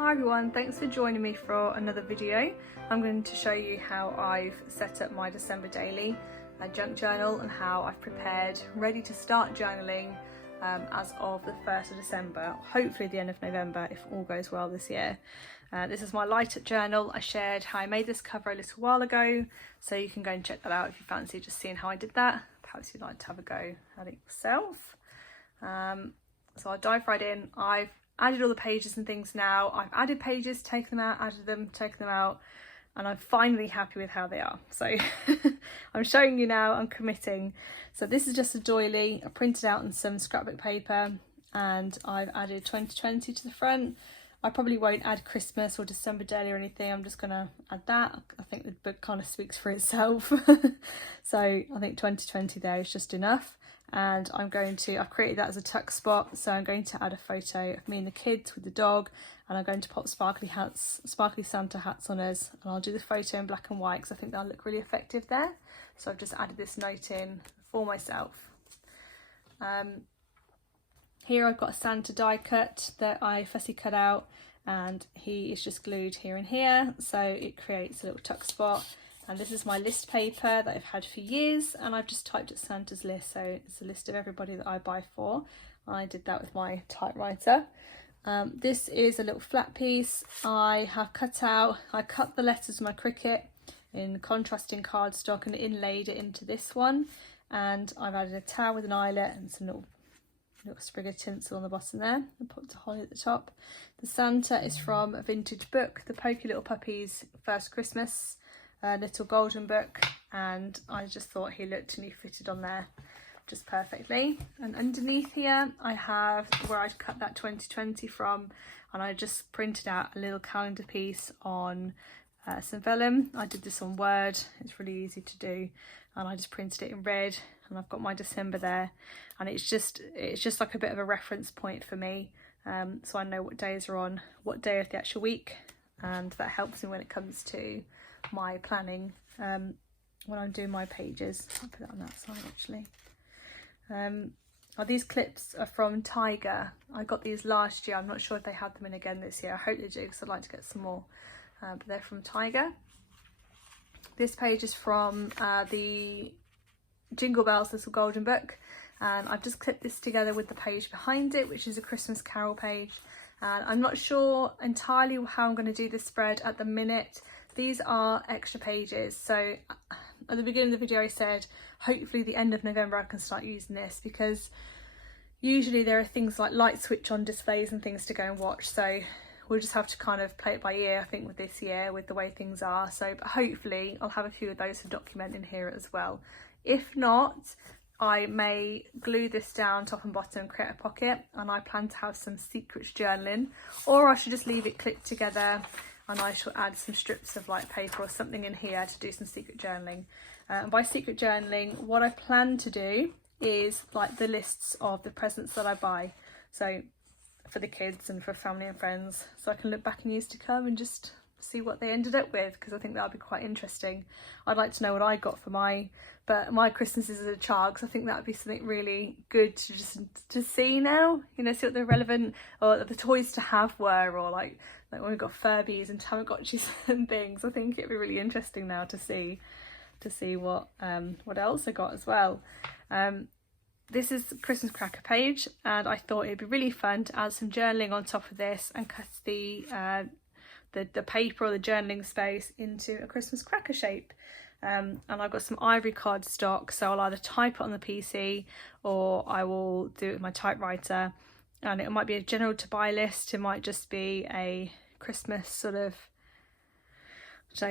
Hi everyone, thanks for joining me for another video. I'm going to show you how I've set up my December daily junk journal and how I've prepared, ready to start journaling as of the 1st of December, hopefully the end of November if all goes well this year. This is my light up journal. I shared how I made this cover a little while ago, so you can go and check that out if you fancy just seeing how I did that. Perhaps you'd like to have a go at it yourself. So I'll dive right in. I've added all the pages and things now. I've added pages, taken them out, added them, taken them out, and I'm finally happy with how they are. So I'm showing you now, I'm committing. So this is just a doily. I printed out on some scrapbook paper and I've added 2020 to the front. I probably won't add Christmas or December daily or anything. I'm just gonna add that. I think the book kind of speaks for itself. So I think 2020 there is just enough. And I've created that as a tuck spot, so I'm going to add a photo of me and the kids with the dog, and I'm going to pop sparkly Santa hats on us, and I'll do the photo in black and white because I think that'll look really effective there. So I've just added this note in for myself. Here I've got a Santa die cut that I fussy cut out, and he is just glued here and here, so it creates a little tuck spot. And this is my list paper that I've had for years, and I've just typed it Santa's list, so it's a list of everybody that I buy for. I did that with my typewriter. This is a little flat piece I cut the letters with my Cricut in contrasting cardstock and inlaid it into this one, and I've added a towel with an eyelet and some little sprig of tinsel on the bottom there, and put a holly at the top. The Santa is from a vintage book, the Pokey Little Puppy's First Christmas. Little golden book, and I just thought he looked and he fitted on there just perfectly. And underneath here I have where I'd cut that 2020 from, and I just printed out a little calendar piece on some vellum. I did this on Word, it's really easy to do, and I just printed it in red, and I've got my December there, and it's just like a bit of a reference point for me, so I know what days are on what day of the actual week, and that helps me when it comes to my planning when I'm doing my pages. I'll put it on that side actually. These clips are from Tiger. I got these last year. I'm not sure if they had them in again this year. I hope they do because I'd like to get some more, but they're from Tiger. This page is from the Jingle Bells Little Golden Book, and I've just clipped this together with the page behind it, which is a Christmas Carol page, and I'm not sure entirely how I'm going to do this spread at the minute. These are extra pages, so at the beginning of the video I said hopefully the end of November I can start using this, because usually there are things like light switch on displays and things to go and watch, so we'll just have to kind of play it by ear I think with this year with the way things are. So but hopefully I'll have a few of those to document in here as well. If not, I may glue this down top and bottom and create a pocket, and I plan to have some secrets journaling, or I should just leave it clipped together and I shall add some strips of like paper or something in here to do some secret journaling. And by secret journaling, what I plan to do is like the lists of the presents that I buy, so for the kids and for family and friends, so I can look back in years to come and just see what they ended up with, because I think that would be quite interesting. I'd like to know what I got for my Christmases as a child, because I think that would be something really good to see now, you know, see what the relevant or the toys to have were, or like when we got Furbies and Tamagotchis and things. I think it'd be really interesting now to see what else I got as well. This is the Christmas cracker page, and I thought it'd be really fun to add some journaling on top of this and cut the paper or the journaling space into a Christmas cracker shape. And I've got some ivory card stock, so I'll either type it on the PC or I will do it with my typewriter, and it might be a general to buy list, it might just be a Christmas sort of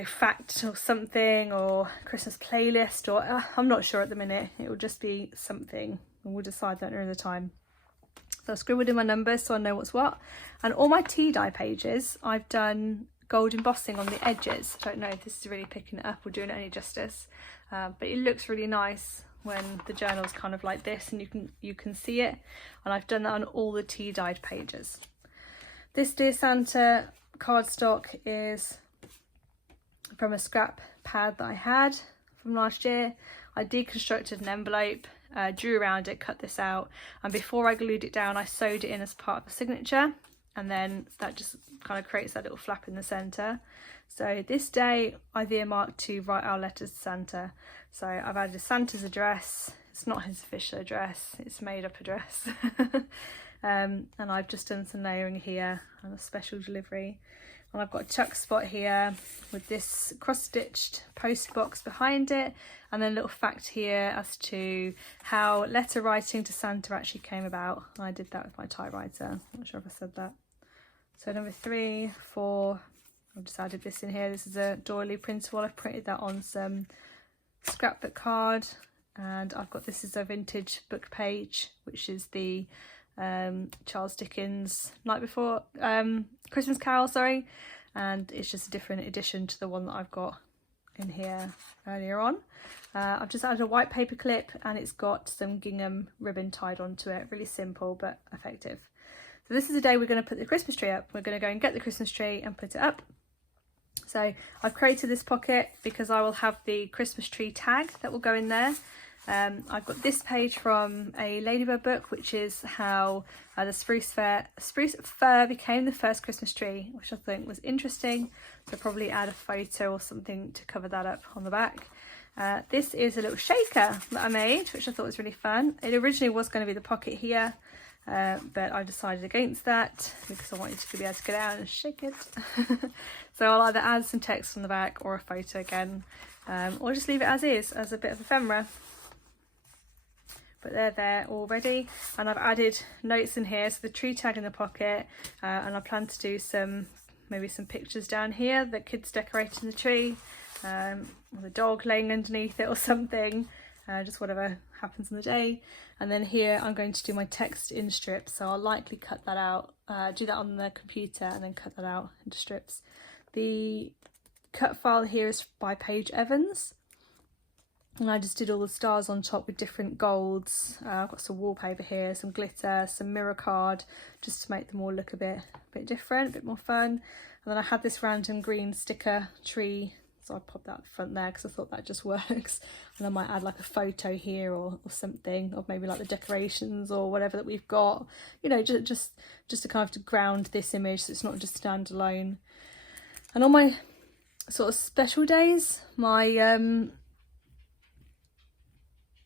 fact or something, or Christmas playlist, or I'm not sure at the minute. It will just be something, and we'll decide that near the time. So I scribbled in my numbers so I know what's what, and all my tea dye pages I've done gold embossing on the edges. I don't know if this is really picking it up or doing it any justice, but it looks really nice when the journal's kind of like this and you can see it, and I've done that on all the tea dyed pages. This Dear Santa cardstock is from a scrap pad that I had from last year. I deconstructed an envelope, drew around it, cut this out, and before I glued it down I sewed it in as part of a signature, and then that just kind of creates that little flap in the centre. So this day I've earmarked to write our letters to Santa. So I've added Santa's address. It's not his official address, it's a made up address. And I've just done some layering here and a special delivery. And I've got a tuck spot here with this cross-stitched post box behind it, and then a little fact here as to how letter writing to Santa actually came about. I did that with my typewriter, I'm not sure if I said that. So number 3, 4, I've just added this in here. This is a doily printable. I've printed that on some scrapbook card, and I've got, this is a vintage book page, which is the Charles Dickens Night Before Christmas Carol, sorry, and it's just a different edition to the one that I've got in here earlier on. I've just added a white paper clip, and it's got some gingham ribbon tied onto it. Really simple but effective. So this is the day we're going to put the Christmas tree up. We're going to go and get the Christmas tree and put it up. So I've created this pocket because I will have the Christmas tree tag that will go in there. I've got this page from a Ladybird book, which is how the spruce fir became the first Christmas tree, which I think was interesting. So probably add a photo or something to cover that up on the back. This is a little shaker that I made, which I thought was really fun. It originally was going to be the pocket here, but I decided against that because I wanted to be able to get out and shake it. So I'll either add some text on the back or a photo again, or just leave it as is, as a bit of ephemera. But they're there already, and I've added notes in here, so the tree tag in the pocket, and I plan to do maybe some pictures down here, the kids decorating the tree, or the dog laying underneath it or something, just whatever happens in the day. And then here I'm going to do my text in strips, so I'll likely cut that out, do that on the computer and then cut that out into strips. The cut file here is by Paige Evans. And I just did all the stars on top with different golds. I've got some wallpaper here, some glitter, some mirror card, just to make them all look a bit different, a bit more fun. And then I had this random green sticker tree, so I popped that at the front there because I thought that just works. And I might add like a photo here or something, or maybe like the decorations or whatever that we've got. You know, just to kind of to ground this image so it's not just standalone. And on my sort of special days, my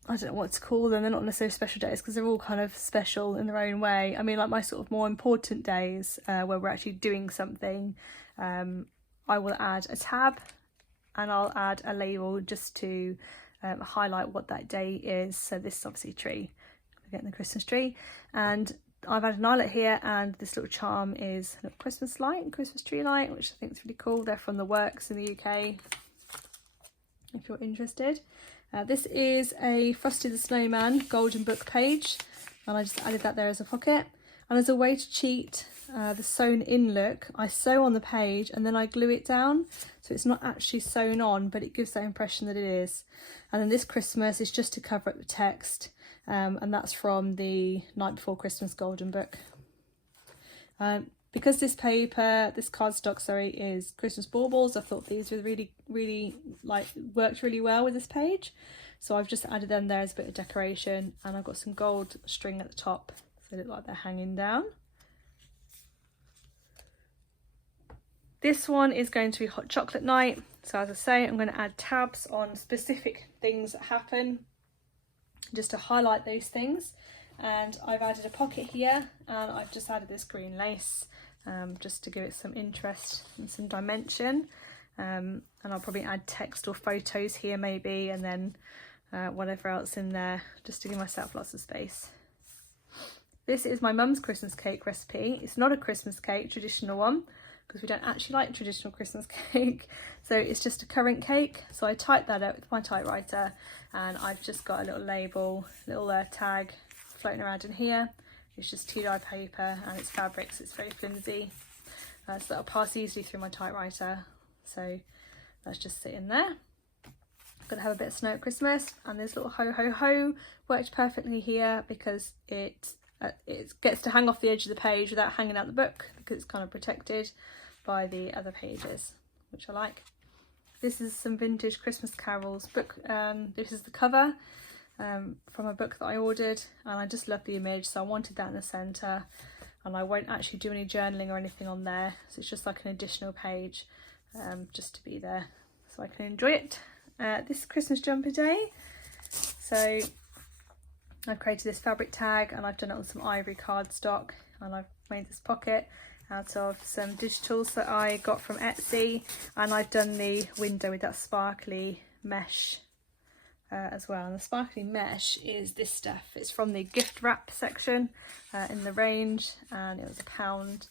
I don't know what to call them, they're not necessarily special days because they're all kind of special in their own way. I mean, like my sort of more important days where we're actually doing something, I will add a tab and I'll add a label just to highlight what that day is. So this is obviously a tree, we're getting the Christmas tree, and I've added an eyelet here, and this little charm is a little Christmas light, Christmas tree light, which I think is really cool. They're from the Works in the UK, if you're interested. This is a Frosty the Snowman golden book page, and I just added that there as a pocket. And as a way to cheat the sewn in look, I sew on the page and then I glue it down, so it's not actually sewn on, but it gives that impression that it is. And then this Christmas is just to cover up the text, and that's from the Night Before Christmas golden book. Because this cardstock, sorry, is Christmas baubles, I thought these were really like worked really well with this page. So I've just added them there as a bit of decoration, and I've got some gold string at the top, so they look like they're hanging down. This one is going to be hot chocolate night. So as I say, I'm going to add tabs on specific things that happen, just to highlight those things. And I've added a pocket here, and I've just added this green lace, just to give it some interest and some dimension. And I'll probably add text or photos here maybe, and then whatever else in there, just to give myself lots of space. This is my mum's Christmas cake recipe. It's not a Christmas cake, traditional one, because we don't actually like traditional Christmas cake. So it's just a currant cake. So I typed that out with my typewriter, and I've just got a little label, little tag floating around in here. It's just 2-dye paper, and it's fabric, so it's very flimsy. So that'll pass easily through my typewriter. So let's just sit in there. I'm gonna have a bit of snow at Christmas, and this little ho ho ho worked perfectly here because it gets to hang off the edge of the page without hanging out the book, because it's kind of protected by the other pages, which I like. This is some vintage Christmas carols book. This is the cover from a book that I ordered, and I just love the image, so I wanted that in the centre. and I won't actually do any journaling or anything on there, so it's just like an additional page just to be there so I can enjoy it. This Christmas jumper day, so I've created this fabric tag and I've done it on some ivory cardstock, and I've made this pocket out of some digitals that I got from Etsy, and I've done the window with that sparkly mesh as well. And the sparkly mesh is this stuff. It's from the gift wrap section in the range, and it was £1,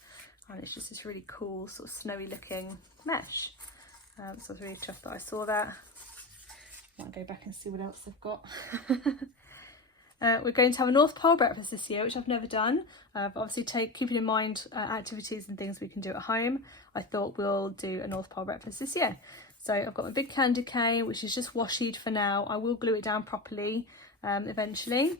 and it's just this really cool sort of snowy looking mesh. So I was really chuffed that I saw that. I might go back and see what else I've got. We're going to have a North Pole breakfast this year, which I've never done. Obviously keeping in mind activities and things we can do at home, I thought we'll do a North Pole breakfast this year. So I've got my big candy cane, which is just washi for now. I will glue it down properly eventually.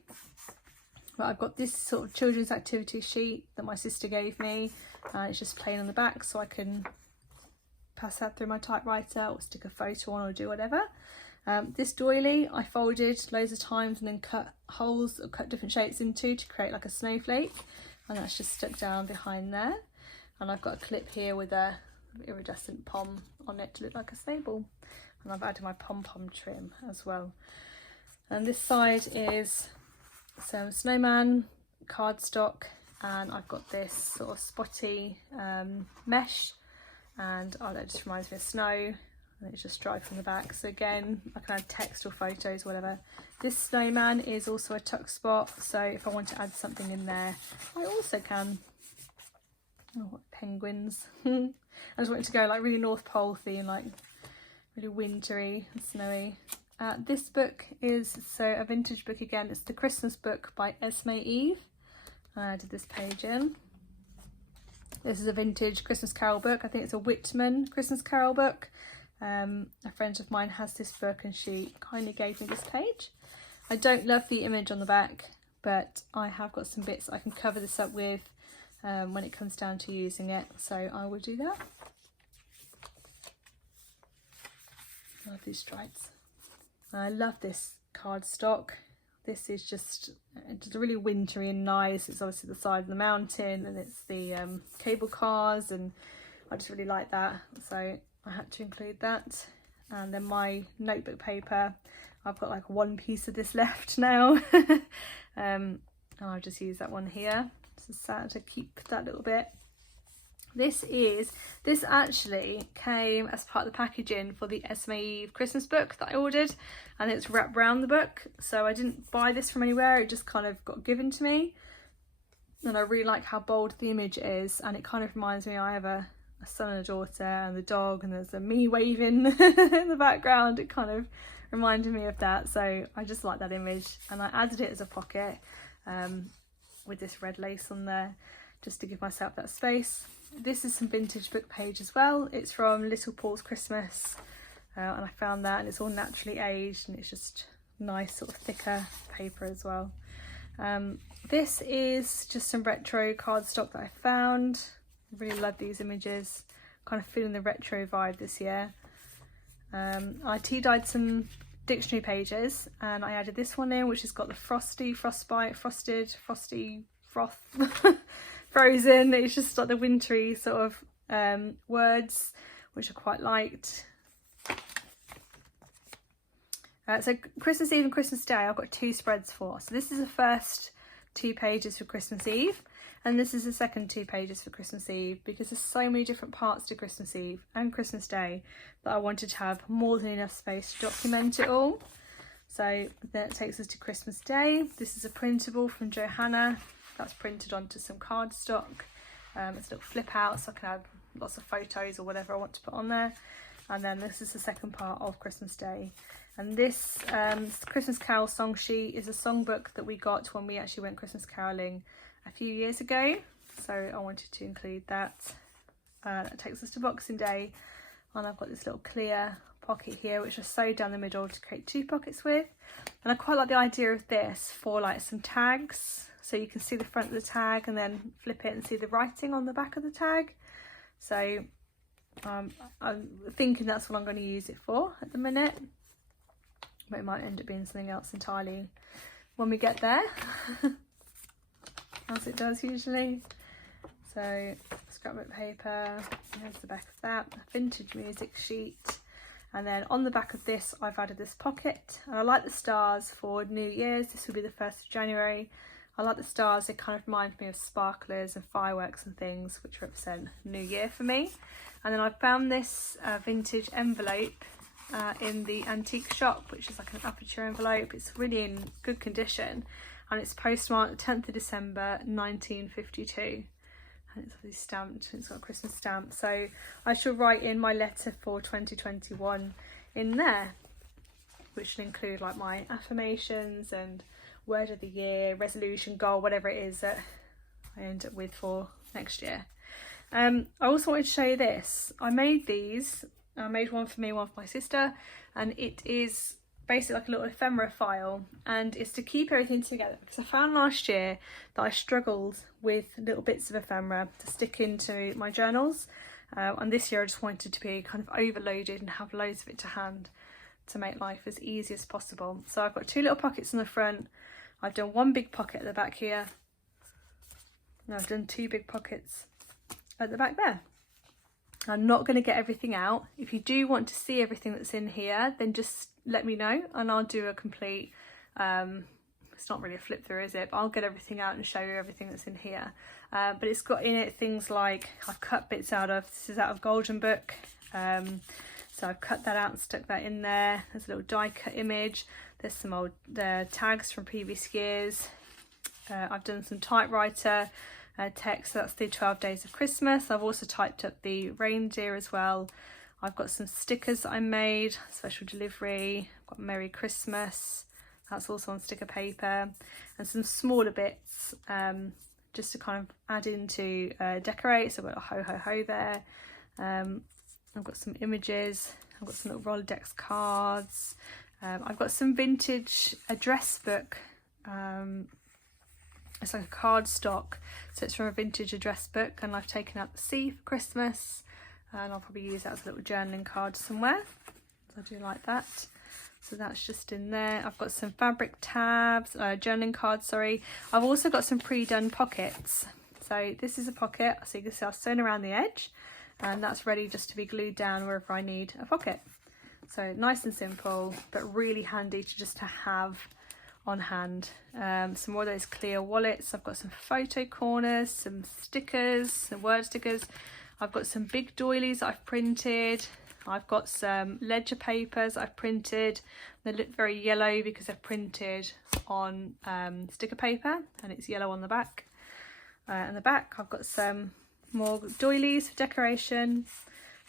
But I've got this sort of children's activity sheet that my sister gave me. It's just plain on the back, so I can pass that through my typewriter or stick a photo on or do whatever. This doily I folded loads of times and then cut holes or cut different shapes into to create like a snowflake, and that's just stuck down behind there. And I've got a clip here with a iridescent pom on it to look like a snowball, and I've added my pom-pom trim as well. And this side is some snowman cardstock, and I've got this sort of spotty mesh, and that just reminds me of snow. And it's just dried from the back, so again I can add text or photos, whatever. This snowman is also a tuck spot, so if I want to add something in there I also can. Oh, what penguins. I just wanted to go like really North Pole theme, like really wintry and snowy. This book is a vintage book again. It's the Christmas book by Esme Eve. I added this page in. This is a vintage Christmas Carol book. I think it's a Whitman Christmas Carol book. A friend of mine has this book and she kindly gave me this page. I don't love the image on the back, but I have got some bits I can cover this up with when it comes down to using it, so I will do that. Love these stripes. I love this cardstock. This is just really wintry and nice. It's obviously the side of the mountain, and it's the cable cars, and I just really like that, so I had to include that. And then my notebook paper, I've got like one piece of this left now. And I'll just use that one here. It's sad to keep that little bit. This actually came as part of the packaging for the Esme Eve Christmas book that I ordered, and it's wrapped around the book, so I didn't buy this from anywhere, it just kind of got given to me. And I really like how bold the image is, and it kind of reminds me, I have a son and a daughter and the dog, and there's a me waving in the background. It kind of reminded me of that, so I just like that image, and I added it as a pocket with this red lace on there just to give myself that space. This is some vintage book page as well. It's from Little Paul's Christmas, and I found that, and it's all naturally aged, and it's just nice sort of thicker paper as well. This is just some retro cardstock that I found. I really love these images, kind of feeling the retro vibe this year. I tea-dyed some dictionary pages, and I added this one in, which has got the frosty, frostbite, frosted, frosty, froth, frozen. It's just like the wintry sort of words, which I quite liked. So Christmas Eve and Christmas Day I've got 2 spreads for. So this is the first 2 pages for Christmas Eve, and this is the second 2 pages for Christmas Eve, because there's so many different parts to Christmas Eve and Christmas Day that I wanted to have more than enough space to document it all. So that takes us to Christmas Day. This is a printable from Johanna that's printed onto some cardstock. It's a little flip out, so I can add lots of photos or whatever I want to put on there. And then this is the second part of Christmas Day. And this Christmas Carol song sheet is a songbook that we got when we actually went Christmas caroling a few years ago, so I wanted to include that. That takes us to Boxing Day, and I've got this little clear pocket here which I sewed down the middle to create 2 pockets with. And I quite like the idea of this for like some tags, so you can see the front of the tag and then flip it and see the writing on the back of the tag. So I'm thinking that's what I'm going to use it for at the minute, but it might end up being something else entirely when we get there. As it does usually. So scrapbook paper, here's the back of that, a vintage music sheet, and then on the back of this I've added this pocket, and I like the stars for New Year's. This will be the 1st of January. I like the stars, they kind of remind me of sparklers and fireworks and things which represent New Year for me. And then I found this vintage envelope in the antique shop, which is like an aperture envelope. It's really in good condition, and it's postmarked the 10th of December 1952. And it's obviously stamped, it's got a Christmas stamp. So I shall write in my letter for 2021 in there, which will include like my affirmations and word of the year, resolution, goal, whatever it is that I end up with for next year. I also wanted to show you this. I made these. I made one for me, one for my sister, and it is basically like a little ephemera file, and it's to keep everything together, because I found last year that I struggled with little bits of ephemera to stick into my journals, and this year I just wanted to be kind of overloaded and have loads of it to hand to make life as easy as possible. So I've got 2 little pockets in the front, I've done 1 big pocket at the back here, and I've done 2 big pockets at the back there. I'm not going to get everything out. If you do want to see everything that's in here, then just let me know and I'll do a complete, it's not really a flip through, is it? But I'll get everything out and show you everything that's in here. But it's got in it things like, I've cut bits out of, this is out of Golden Book. So I've cut that out and stuck that in there. There's a little die cut image. There's some old tags from previous years. I've done some typewriter text, so that's the 12 days of Christmas. I've also typed up the reindeer as well. I've got some stickers that I made, special delivery. I've got Merry Christmas, that's also on sticker paper, and some smaller bits just to kind of add into decorate. So I've got a ho ho ho there. I've got some images, I've got some little Rolodex cards. I've got some vintage address book. It's like a card stock, so it's from a vintage address book, and I've taken out the C for Christmas, and I'll probably use that as a little journaling card somewhere. So I do like that. So that's just in there. I've got some fabric tabs, journaling cards, sorry. I've also got some pre-done pockets. So this is a pocket, so you can see I've sewn around the edge, and that's ready just to be glued down wherever I need a pocket. So nice and simple, but really handy to just to have on hand. Some more of those clear wallets. I've got some photo corners, some stickers, some word stickers. I've got some big doilies that I've printed. I've got some ledger papers I've printed. They look very yellow because I've printed on sticker paper, and it's yellow on the back. And the back I've got some more doilies for decoration.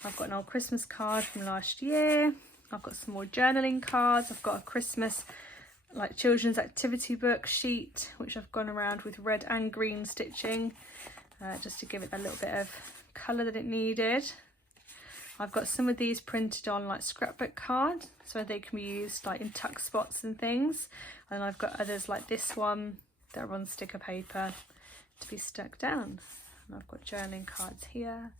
I've got an old Christmas card from last year. I've got some more journaling cards. I've got a Christmas like children's activity book sheet, which I've gone around with red and green stitching just to give it a little bit of colour that it needed. I've got some of these printed on like scrapbook card, so they can be used like in tuck spots and things, and I've got others like this one that are on sticker paper to be stuck down. And I've got journaling cards here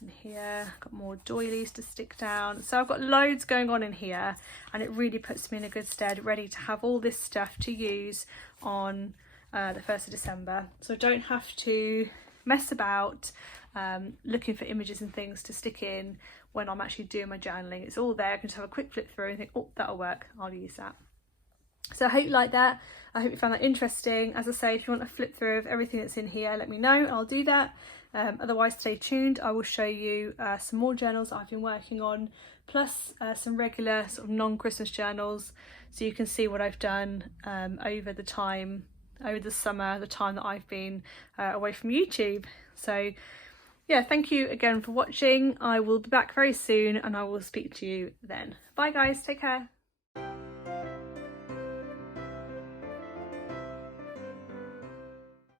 and here. I've got more doilies to stick down. So I've got loads going on in here, and it really puts me in a good stead, ready to have all this stuff to use on the 1st of December. So I don't have to mess about looking for images and things to stick in when I'm actually doing my journaling. It's all there. I can just have a quick flip through and think, oh, that'll work, I'll use that. So I hope you like that. I hope you found that interesting. As I say, if you want a flip through of everything that's in here, let me know, I'll do that. Otherwise, stay tuned. I will show you some more journals I've been working on, plus some regular sort of non-Christmas journals, so you can see what I've done over the summer, the time that I've been away from YouTube. So yeah, thank you again for watching. I will be back very soon, and I will speak to you then. Bye guys, take care.